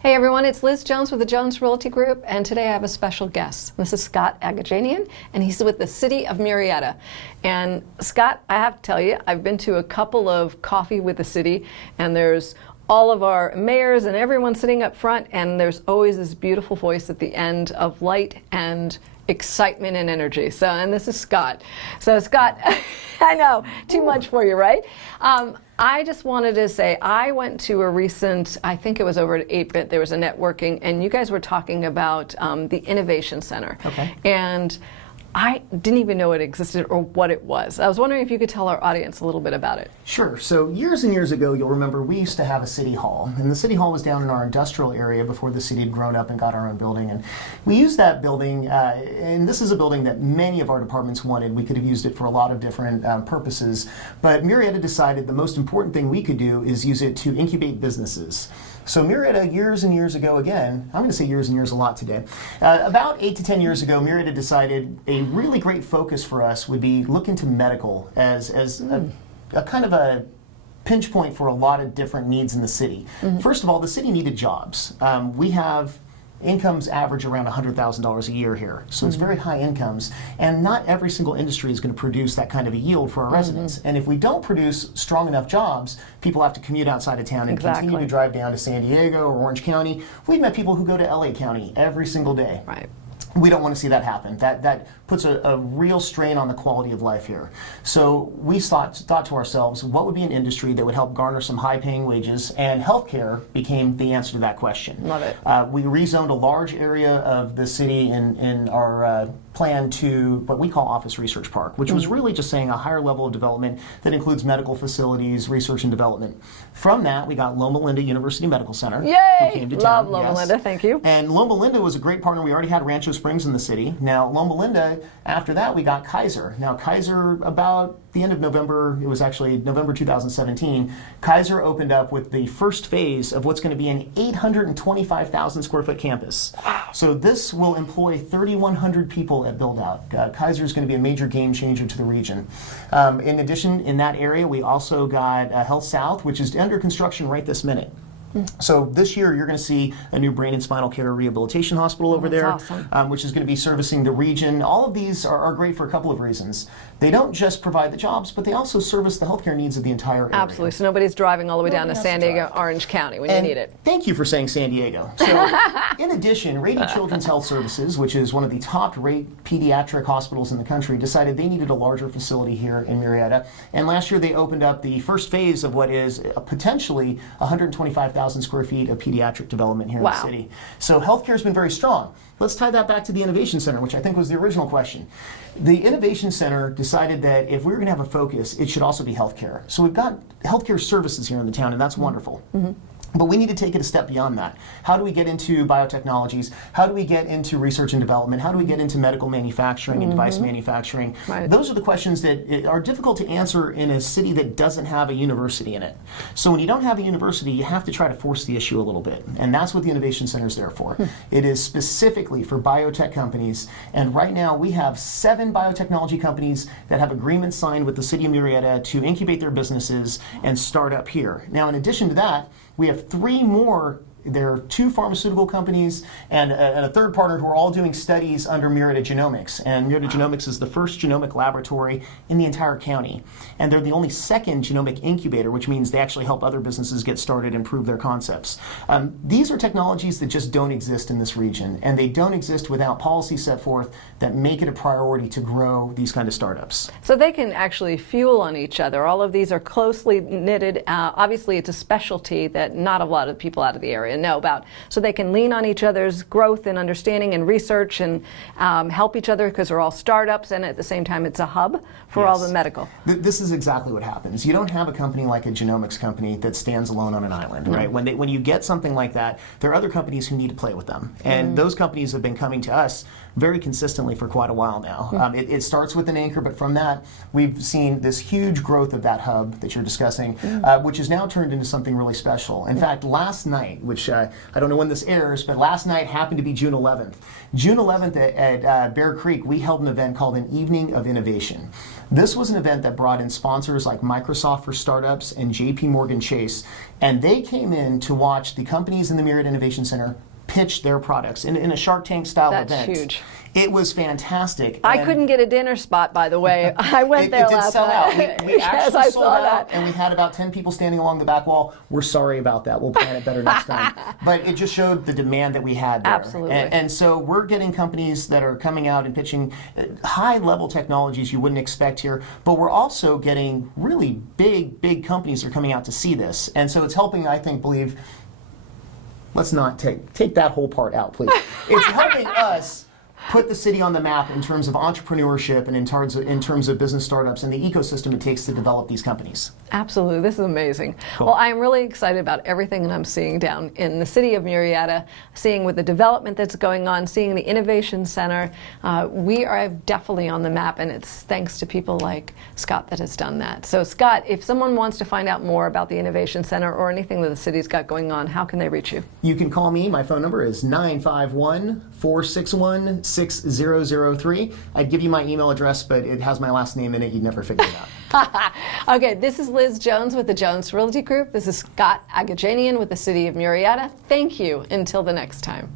Hey everyone, it's Liz Jones with the Jones Realty Group, and today I have a special guest. This is Scott Agajanian, and he's with the City of Murrieta. And Scott, I have to tell you, I've been to a couple of coffee with the city, and there's all of our mayors and everyone sitting up front, and there's always this beautiful voice at the end of light and excitement and energy. So, and this is Scott. So Scott, I know, too much for you, right? I just wanted to say, I went to a recent, I think it was over at 8-Bit, there was a networking, and you guys were talking about the Innovation Center. Okay. And I didn't even know it existed or what it was. I was wondering if you could tell our audience a little bit about it. Sure. So years and years ago, you'll remember we used to have a city hall. And the city hall was down in our industrial area before the city had grown up and got our own building. And we used that building, and this is a building that many of our departments wanted. We could have used it for a lot of different purposes. But Murrieta decided the most important thing we could do is use it to incubate businesses. So Murrieta, years and years ago, again, I'm going to say years and years a lot today, about 8 to 10 years ago, Murrieta decided a really great focus for us would be look into medical as a kind of a pinch point for a lot of different needs in the city. Mm-hmm. First of all, the city needed jobs. We have incomes average around $100,000 a year here. So it's very high incomes, and not every single industry is going to produce that kind of a yield for our residents. And if we don't produce strong enough jobs, people have to commute outside of town and continue to drive down to San Diego or Orange County. We've met people who go to LA County every single day. Right. We don't want to see that happen. That puts a real strain on the quality of life here. So we thought to ourselves, what would be an industry that would help garner some high-paying wages? And healthcare became the answer to that question. Love it. We rezoned a large area of the city in our plan to what we call Office Research Park, which was really just saying a higher level of development that includes medical facilities, research and development. From that, we got Loma Linda University Medical Center. Yay! Who came to town. Love Loma Linda, thank you. And Loma Linda was a great partner. We already had Rancho Springs in the city. Now, Loma Linda, after that, we got Kaiser. Now, Kaiser, about the end of November, it was actually November 2017, Kaiser opened up with the first phase of what's going to be an 825,000 square foot campus. Wow. So this will employ 3,100 people at build-out. Kaiser is going to be a major game changer to the region. In addition, in that area, we also got Health South, which is under construction right this minute. So this year you're going to see a new brain and spinal care rehabilitation hospital over there, awesome. Which is going to be servicing the region. All of these are great for a couple of reasons. They don't just provide the jobs, but they also service the healthcare needs of the entire area. Absolutely. So nobody's driving all the way down to San Diego, Orange County when you need it. Thank you for saying San Diego. So, in addition, Rady Children's Health Services, which is one of the top-rate pediatric hospitals in the country, decided they needed a larger facility here in Murrieta. And last year they opened up the first phase of what is potentially 125,000 square feet of pediatric development here in the city. So healthcare has been very strong. Let's tie that back to the Innovation Center, which I think was the original question. The Innovation Center decided that if we were going to have a focus, it should also be healthcare. So we've got healthcare services here in the town, and that's wonderful. But we need to take it a step beyond that. How do we get into biotechnologies? How do we get into research and development? How do we get into medical manufacturing and device manufacturing? Right. Those are the questions that are difficult to answer in a city that doesn't have a university in it. So when you don't have a university, you have to try to force the issue a little bit. And that's what the Innovation Center is there for. It is specifically for biotech companies. And right now we have 7 biotechnology companies that have agreements signed with the City of Murrieta to incubate their businesses and start up here. Now, in addition to that, we have 3 more. There are 2 pharmaceutical companies and a third partner who are all doing studies under Murrieta Genomics. And Murrieta Genomics is the first genomic laboratory in the entire county. And they're the only second genomic incubator, which means they actually help other businesses get started and prove their concepts. These are technologies that just don't exist in this region. And they don't exist without policy set forth that make it a priority to grow these kind of startups. So they can actually fuel on each other. All of these are closely knitted. Obviously, it's a specialty that not a lot of people out of the area know about. So they can lean on each other's growth and understanding and research and help each other because they're all startups, and at the same time it's a hub for all the medical. This is exactly what happens. You don't have a company like a genomics company that stands alone on an island, right? When you get something like that, there are other companies who need to play with them. And those companies have been coming to us very consistently for quite a while now. It starts with an anchor, but from that, we've seen this huge growth of that hub that you're discussing, which has now turned into something really special. In fact, last night, which which I don't know when this airs, but last night happened to be June 11th. June 11th at Bear Creek, we held an event called an Evening of Innovation. This was an event that brought in sponsors like Microsoft for Startups and JP Morgan Chase, and they came in to watch the companies in the Murrieta Innovation Center pitch their products in a Shark Tank style event. That's huge. It was fantastic. I couldn't get a dinner spot, by the way. I went there it did last sell night. out. We actually Yes, I sold saw out, that. and we had about 10 people standing along the back wall. We're sorry about that. We'll plan it better next time. But it just showed the demand that we had there. Absolutely. And so we're getting companies that are coming out and pitching high-level technologies you wouldn't expect here, but we're also getting really big companies that are coming out to see this. And so it's helping, I think, believe. Let's not take that whole part out, please. It's helping us put the city on the map in terms of entrepreneurship and in terms of business startups and the ecosystem it takes to develop these companies. Absolutely. This is amazing. Cool. Well, I'm really excited about everything that I'm seeing down in the city of Murrieta, seeing with the development that's going on, seeing the Innovation Center. We are definitely on the map, and it's thanks to people like Scott that has done that. So, Scott, if someone wants to find out more about the Innovation Center or anything that the city's got going on, how can they reach you? You can call me. My phone number is 951-461-6003. I'd give you my email address, but it has my last name in it. You'd never figure it out. Okay, this is Liz Jones with the Jones Realty Group. This is Scott Agajanian with the City of Murrieta. Thank you. Until the next time.